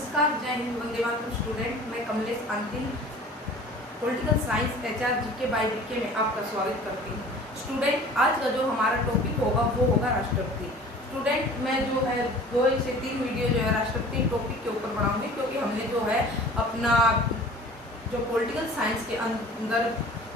नमस्कार, जय हिंद, वंदे मातरम स्टूडेंट। मैं कमलेश अंतिम political science HR GK by BK में आपका स्वागत करती हूँ। स्टूडेंट, आज का जो हमारा टॉपिक होगा वो होगा राष्ट्रपति। स्टूडेंट, मैं जो है 2 से 3 वीडियो जो है राष्ट्रपति टॉपिक के ऊपर बनाऊंगी, क्योंकि हमने जो है अपना जो पॉलिटिकल साइंस के अंदर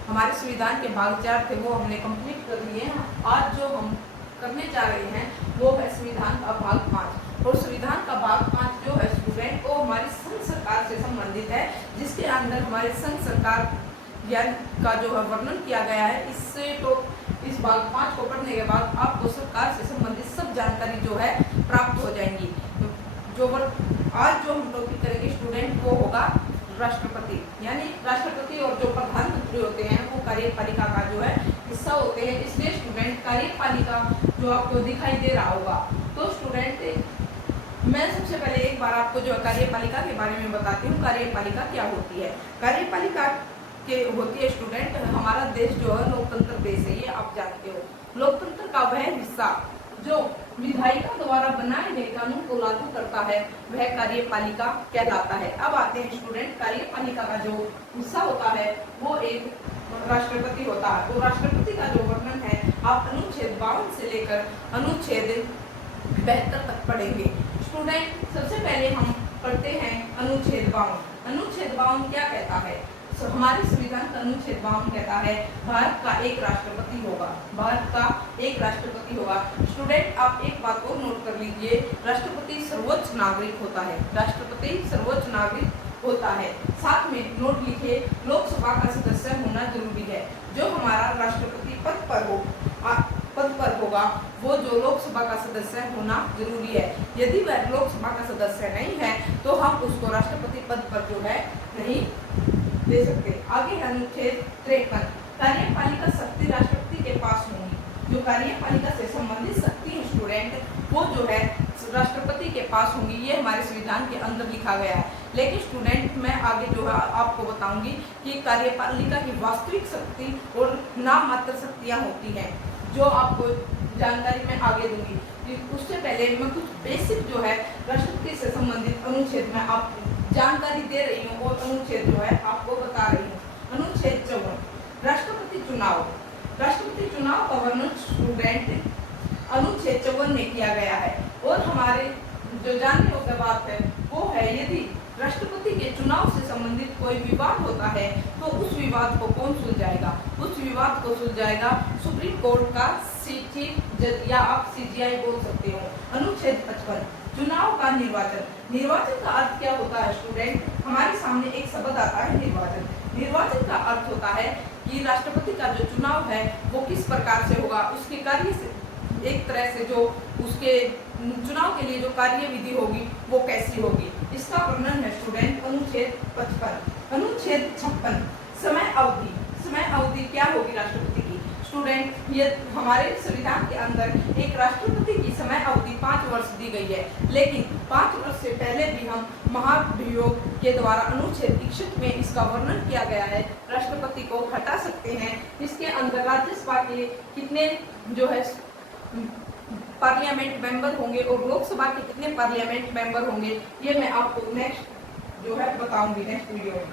हमारे संविधान के भाग 4 थे वो हमने कंप्लीट कर लिए हैं। आज जो हम करने जा रहे हैं वो है संविधान का भाग 5। और संविधान का भाग 5 जो है स्टूडेंट वो हमारी संघ सरकार से संबंधित है, जिसके अंदर हमारे संघ सरकार का जो है वर्णन किया गया है। इससे तो इस भाग 5 को पढ़ने के बाद आपको सरकार से संबंधित सब जानकारी जो है प्राप्त हो जाएंगी। जो आज जो हम टॉपिक करेंगे स्टूडेंट वो होगा राष्ट्रपति। यानी राष्ट्रपति और जो प्रधानमंत्री होते हैं वो कार्यपालिका का जो है हिस्सा होते हैं। इसलिए स्टूडेंट कार्यपालिका जो आपको दिखाई दे रहा होगा। तो स्टूडेंट, मैं सबसे पहले एक बार आपको जो कार्यपालिका के बारे में बताती हूँ। कार्यपालिका क्या होती है? कार्यपालिका के होती है स्टूडेंट, हमारा देश जो है लोकतंत्र देश है, ये आप जानते हो। लोकतंत्र का वह हिस्सा जो विधायिका द्वारा बनाए गए कानून को लागू करता है वह कार्यपालिका कहलाता है। अब आते हैं स्टूडेंट, कार्यपालिका का जो हिस्सा होता है वो एक राष्ट्रपति होता है। तो राष्ट्रपति का जो वर्णन है आप अनुच्छेद 52 से लेकर अनुच्छेद 72 तक पढ़ेंगे। स्टूडेंट, सबसे पहले हम पढ़ते हैं अनुच्छेद 52। अनुच्छेद 52 क्या कहता है? हमारे संविधान का अनुच्छेद 52 कहता है भारत का एक राष्ट्रपति होगा। भारत का एक राष्ट्रपति होगा। स्टूडेंट, आप एक बात और नोट कर लीजिए, राष्ट्रपति सर्वोच्च नागरिक होता है। राष्ट्रपति सर्वोच्च नागरिक होता है। साथ में नोट लिखिए, लोकसभा का सदस्य होना जरूरी है। जो हमारा राष्ट्रपति पद पर होगा वो जो लोकसभा का सदस्य होना जरूरी है। यदि वह लोकसभा का सदस्य नहीं है तो हम उसको राष्ट्रपति पद पर जो है नहीं दे सकते। आगे है अनुच्छेद 53। कार्यपालिका शक्ति राष्ट्रपति के पास होंगी। जो कार्यपालिका से संबंधित शक्ति है स्टूडेंट वो जो है राष्ट्रपति के पास होंगी। ये हमारे संविधान के अंदर लिखा गया है। लेकिन स्टूडेंट, मैं आगे जो है आपको बताऊंगी कि कार्यपालिका की वास्तविक शक्ति और नाम मात्र शक्तियां होती हैं, जो आपको जानकारी मैं आगे दूंगी। उससे पहले मैं कुछ बेसिक जो है राष्ट्रपति से संबंधित अनुच्छेद में आपको जानकारी दे रही हूँ और अनुच्छेद जो है आपको बता रही हूँ। अनुच्छेद 54 राष्ट्रपति चुनाव। राष्ट्रपति चुनाव का वर्णन स्टूडेंट अनुच्छेद 54 में किया गया है। और हमारे जो जानने योग्य बात है वो है, यदि राष्ट्रपति के चुनाव से संबंधित कोई विवाद होता है तो उस विवाद को कौन सुलझाएगा? उस विवाद को सुलझाएगा सुप्रीम कोर्ट का चीफ जज, या आप सीजीआई बोल सकते हो। अनुच्छेद 55 चुनाव का निर्वाचन। निर्वाचन का अर्थ क्या होता है स्टूडेंट? हमारे सामने एक शब्द आता है निर्वाचन। निर्वाचन का अर्थ होता है कि राष्ट्रपति का जो चुनाव है वो किस प्रकार से होगा, उसके कार्य से एक तरह से जो उसके चुनाव के लिए जो कार्य विधि होगी वो कैसी होगी, इसका वर्णन है स्टूडेंट अनुच्छेद 55। अनुच्छेद 56 समय अवधि। समय अवधि क्या होगी राष्ट्रपति की? स्टूडेंट, ये हमारे संविधान के अंदर एक राष्ट्रपति की समय अवधि 5 वर्ष दी गई है। लेकिन 5 वर्ष से पहले भी हम महाभियोग के द्वारा अनुच्छेद 61 में इसका वर्णन किया गया है। राष्ट्रपति को हटा सकते हैं। इसके अंदर राज्यसभा के कितने जो है पार्लियामेंट मेंबर होंगे और लोकसभा के कितने पार्लियामेंट मेंबर होंगे ये मैं आपको नेक्स्ट जो है बताऊंगी नेक्स्ट वीडियो में।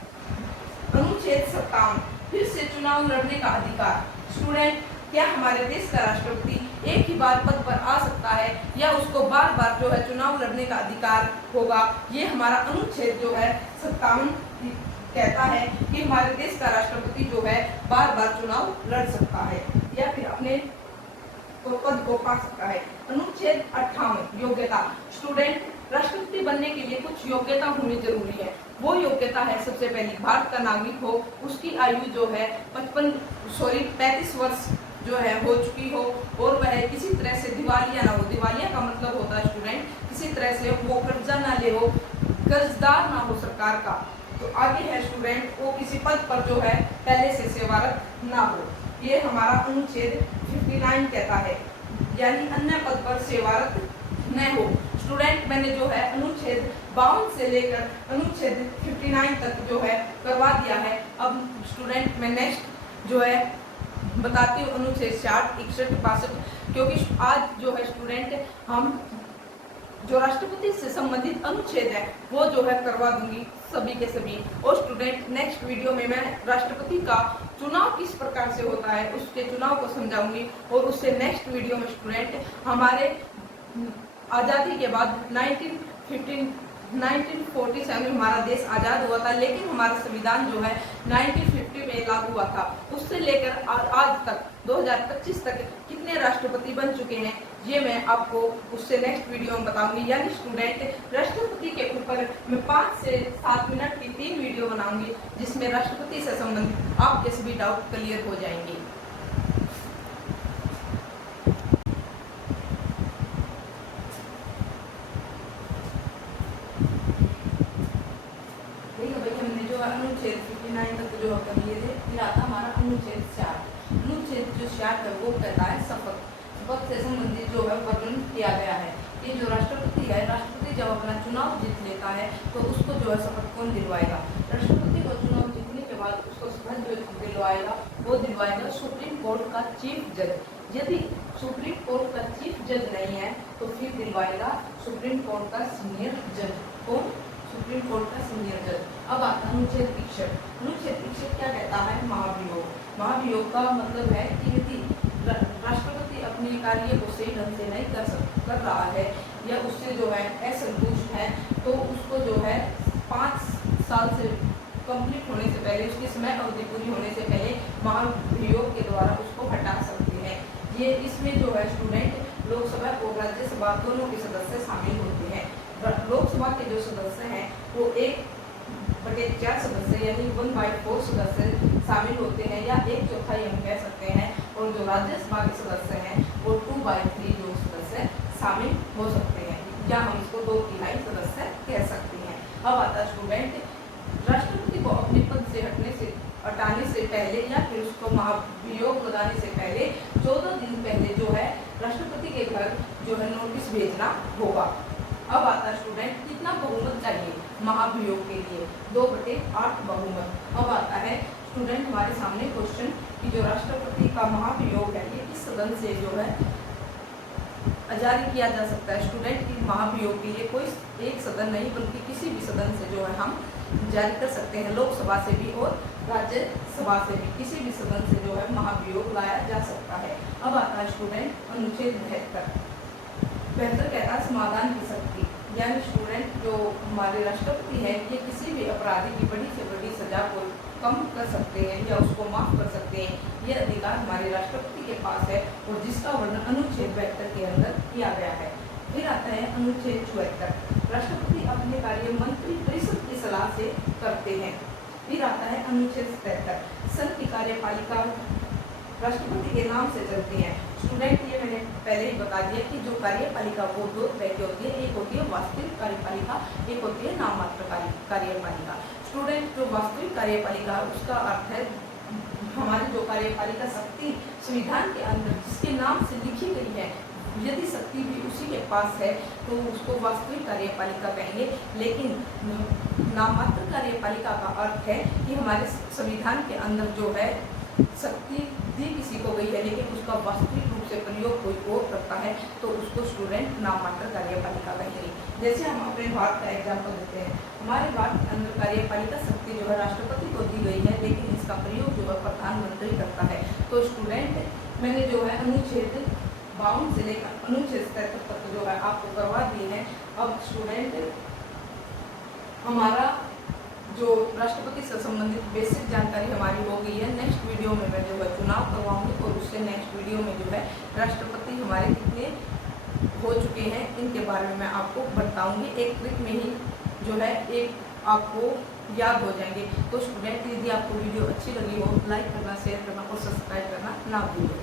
अनुच्छेद 57 फिर से चुनाव लड़ने का अधिकार। स्टूडेंट, क्या हमारे देश का राष्ट्रपति एक ही बार पद पर आ सकता है या उसको बार बार जो है चुनाव लड़ने का अधिकार होगा? ये हमारा अनुच्छेद जो है 57 कहता है कि हमारे देश का राष्ट्रपति जो है बार बार चुनाव लड़ सकता है या फिर अपने पद को पा सकता है। अनुच्छेद 58 योग्यता। स्टूडेंट, राष्ट्रपति बनने के लिए कुछ योग्यता होनी जरूरी है। वो योग्यता है सबसे पहली भारत का नागरिक हो, उसकी आयु जो है 35 वर्ष जो है हो चुकी हो और वह किसी तरह से दिवालिया ना हो। दिवालिया का मतलब होता है स्टूडेंट किसी तरह से वो कर्जा ना ले हो, कर्जदार ना हो सरकार का। तो आगे है स्टूडेंट वो किसी पद पर जो है पहले से सेवारत ना हो। ये हमारा अनुच्छेद 59 कहता है, यानी अन्य पद पर सेवारत न हो। स्टूडेंट, मैंने जो है अनुच्छेद 52 से लेकर अनुच्छेद 59 तक जो है करवा दिया है। अब स्टूडेंट मैं नेक्स्ट जो है बताती हूँ अनुच्छेद 60, 61, 62, क्योंकि आज जो है स्टूडेंट हम जो राष्ट्रपति से संबंधित अनुच्छेद है वो जो है करवा दूंगी सभी के सभी। और स्टूडेंट नेक्स्ट वीडियो में मैं राष्ट्रपति का चुनाव किस प्रकार से होता है उसके चुनाव को समझाऊंगी। और उससे नेक्स्ट वीडियो में स्टूडेंट हमारे आज़ादी के बाद 1947 में हमारा देश आज़ाद हुआ था, लेकिन हमारा संविधान जो है 1950 में लागू हुआ था। उससे लेकर आज तक 2025 तक कितने राष्ट्रपति बन चुके हैं ये मैं आपको उससे नेक्स्ट वीडियो में बताऊंगी। यानी स्टूडेंट राष्ट्रपति के ऊपर मैं 5 से 7 मिनट की 3 वीडियो बनाऊंगी, जिसमें राष्ट्रपति से संबंधित आपके सभी डाउट क्लियर हो जाएंगे। अनुच्छेद 59 तक जो कर लिए थे, फिर आता हमारा अनुच्छेद 4। अनुच्छेद जो 4 है वो कहता है शपथ। शपथ से संबंधित जो है वर्णन किया गया है कि जो राष्ट्रपति है, राष्ट्रपति जब अपना चुनाव जीत लेता है तो उसको जो है शपथ कौन दिलवाएगा? राष्ट्रपति को चुनाव जीतने के बाद उसको शपथ जो दिलवाएगा वो दिलवाएगा सुप्रीम कोर्ट का चीफ जज। यदि सुप्रीम कोर्ट का चीफ जज नहीं है तो फिर दिलवाएगा सुप्रीम कोर्ट का सीनियर जज। कौन? सुप्रीम कोर्ट का सीनियर जज। अब आता है अनुच्छेद 61। अनुच्छेद 61 क्या कहता है? महाभियोग। महाभियोग का मतलब है कि यदि राष्ट्रपति अपने कार्य को सही ढंग से नहीं कर रहा है या उससे जो है असंतुष्ट है तो उसको जो है 5 साल से कंप्लीट होने से पहले, उसकी समय अवधि पूरी होने से पहले महाभियोग के द्वारा उसको हटा सकते हैं। ये इसमें जो है स्टूडेंट लोकसभा और राज्यसभा दोनों के सदस्य शामिल होते हैं। लोकसभा के जो सदस्य हैं वो 1/4 सदस्य यानी 1/4 सदस्य शामिल होते हैं, या 1/4 हम कह सकते हैं। और जो राज्यसभा के सदस्य हैं वो 2/3 जो सदस्य शामिल हो सकते हैं, या हम इसको 2/3 सदस्य कह सकते हैं। अब आता है स्टूडेंट राष्ट्रपति को अपने पद से हटाने से पहले या फिर उसको महाभियोग लगाने से पहले 14 दिन पहले जो है राष्ट्रपति के घर जो है नोटिस भेजना होगा। अब आता है स्टूडेंट कितना बहुमत चाहिए महाभियोग के लिए? 2/8 बहुमत। अब आता है स्टूडेंट हमारे सामने क्वेश्चन कि जो राष्ट्रपति का महाभियोग है ये किस सदन से जो है जारी किया जा सकता है? स्टूडेंट की महाभियोग के लिए कोई एक सदन नहीं बल्कि किसी भी सदन से जो है हम जारी कर सकते हैं। लोकसभा से भी और राज्यसभा से भी, किसी भी सदन से जो है महाभियोग लाया जा सकता है। अब आता है स्टूडेंट अनुच्छेद 72 कहता है समाधान की शक्ति। यानी स्टूडेंट जो हमारे राष्ट्रपति हैं ये किसी भी अपराधी की बड़ी से बड़ी सजा को कम कर सकते हैं या उसको माफ कर सकते हैं। ये अधिकार हमारे राष्ट्रपति के पास है और जिसका वर्णन अनुच्छेद 72 के अंदर किया गया है। फिर आता है अनुच्छेद 74। राष्ट्रपति अपने कार्य मंत्री परिषद की सलाह से करते हैं। फिर आता है अनुच्छेद 77। संघ की कार्यपालिका राष्ट्रपति के नाम से चलती हैं। स्टूडेंट ये मैंने पहले ही बता दिया कि जो कार्यपालिका वो 2 तरह की होती है, एक होती है वास्तविक कार्यपालिका, एक होती है नाममात्र कार्यपालिका। स्टूडेंट जो वास्तविक कार्यपालिका है उसका अर्थ है हमारी जो कार्यपालिका शक्ति संविधान के अंदर जिसके नाम से लिखी गई है, यदि शक्ति भी उसी के पास है तो उसको वास्तविक कार्यपालिका कहेंगे। लेकिन नाममात्र कार्यपालिका का अर्थ है कि हमारे संविधान के अंदर जो है शक्ति दी किसी को गई है लेकिन उसका वास्तविक रूप से प्रयोग कोई और करता है तो उसको स्टूडेंट नाममात्र कार्यपालिका कहेंगे। जैसे हम अपने भारत का एग्जाम्पल देते हैं, हमारे भारत के अंदर कार्यपालिका शक्ति जो है राष्ट्रपति को दी गई है लेकिन इसका प्रयोग जो है प्रधानमंत्री करता है। तो स्टूडेंट मैंने जो है अनुच्छेद 52 से लेकर अनुच्छेद 77 तक जो है आपको करवा दिए हैं। अब स्टूडेंट हमारा जो राष्ट्रपति से संबंधित बेसिक जानकारी हमारी हो गई है। नेक्स्ट वीडियो में मैं जो है चुनाव करवाऊंगी और उससे नेक्स्ट वीडियो में जो है राष्ट्रपति हमारे कितने हो चुके हैं इनके बारे में मैं आपको बताऊंगी। एक क्लिक में ही जो है एक आपको याद हो जाएंगे। तो स्टूडेंट यदि आपको वीडियो अच्छी लगी हो लाइक करना, शेयर करना और सब्सक्राइब करना ना भूलें।